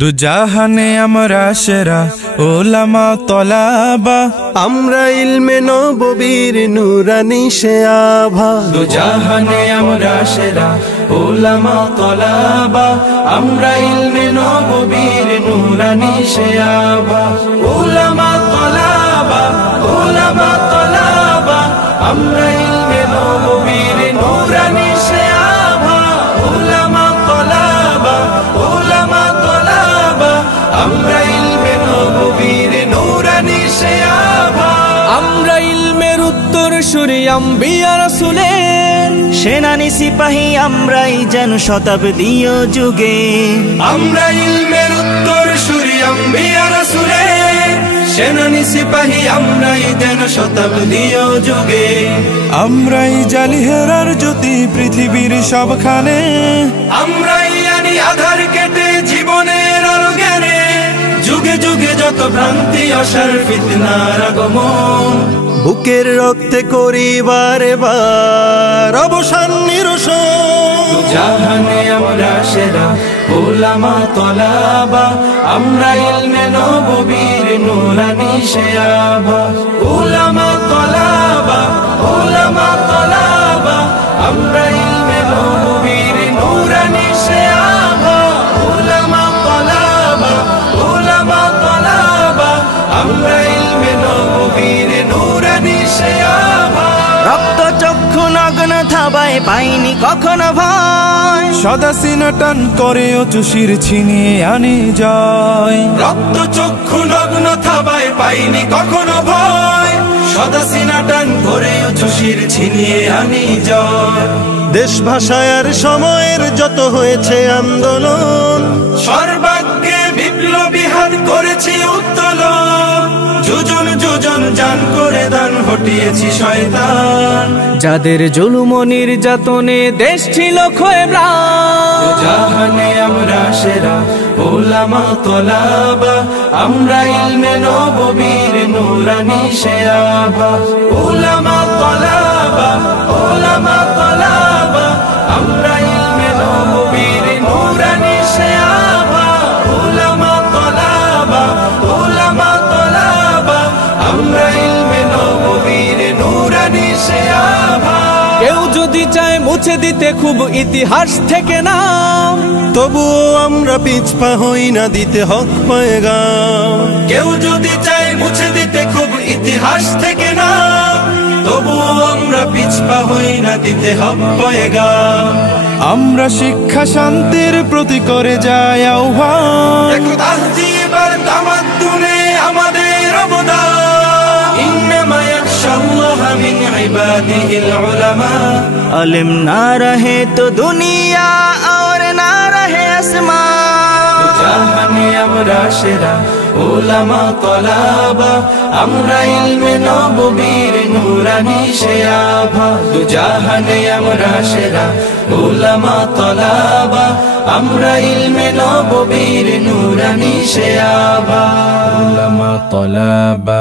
দুজাহানে আমরা সেরা উলামা তলাবা, আমরা ইলমে নববীর নূরানি সে আভা। দুজাহানে আমরা সেরা উলামা তলাবা, আমরা ইলমে নববীর নূরানি সে আভা। উলামা তলাবা, উলামা তলাবা, আমরা ইলমে নববীর নূরানি সে আভা। উলামা তলাবা, উলামা তলাবা, আমরা ইলমে নববীর নূরানি সে আভা। আমরা ইলমের উত্তর সূরি আম্বিয়া রাসূলের সেনানি সিপাহী আমরাই যেন শতাব্দী ও যুগে। আমরা ইলমের উত্তর সূরি আম্বিয়া রাসূলের সেনানি সিপাহী আমরাই যেন শতাব্দী ও যুগে। আমরাই জালিহেরার জ্যোতি পৃথিবীর সবখানে, আমরাই আনি আধার কেটে জীবনের আলো জ্ঞানে। যুগে যুগে যত ভ্রান্তি আসার ফিতনার আগমন, বুকের রক্তে করি বারে বার অবসান নিরসন। দুজাহানে আমরা সেরা উলামা তলাবা, আমরা ইলমে নববীর নূরানি সে আভা। উলামা তলাবা, উলামা তলাবা, আমরা ইলমে নববীর নূরানি সে আভা। উলামা তলাবা, উলামা তলাবা, আমরা ইলমে নববীর নূরানি সে আভা। রক্ত চক্ষু নগ্ন থাবায় পাইনি কখনো ভয়, সদা সিনা টান করে চুষির ছিনিয়ে আনি জয়। রক্ত চক্ষু নগ্ন থাবায় পাইনি কখনো ভয়, সদা সিনা টান করে চুষির ছিনিয়ে আনি জয়। দেশ ভাষায় আর সময়ের যত হয়েছে আন্দোলন, সর্বাগ্রে বিপ্লবী হাত করেছি উত্তোলন। যোজন যোজন জান করে দান হটিয়েছি শয়তান, যাদের জুলুম ও নির্যাতনে দেশ ছিল ক্ষয়ে ম্লান। দুজাহানে আমরা সেরা উলামা তলাবা, আমরা ইলমে নববীর নূরানি সে আভা। উলামা তলাবা, উলামা তলাবা, আমরা ইলমে নববীর নূরানি সে আভা। উলামা তলাবা, উলামা তলাবা, আমরা ইলমে নববীর নূরানি সে আভা। কেউ যদি চায় মুছে দিতে খুব ইতিহাস থেকে নাম, তবুও আমরা পিছপা হই না দিতে হক পয়গাম। কেউ যদি চায় মুছে দিতে খুব ইতিহাস থেকে না, তবুও আমরা পিছপা হই না দিতে হক পয়গাম। আমরা শিক্ষা শান্তির প্রতি করে যাই আহ্বান, তাহজিব আর তামাদ্দুনে আমাদের অবদান। ইন্নামা ইয়াখশাল্লাহা মিন ইবাদিহিল উলামা, अलिम ना रहे तो दुनिया और ना रहे आसमान। দুজাহানে আমরা সেরা উলামা তলাবা, আমরা ইলমে নববীর নূরানি সে আভা। দুজাহানে আমরা সেরা উলামা তলাবা, আমরা ইলমে নববীর নূরানি সে আভা। উলামা তলাবা।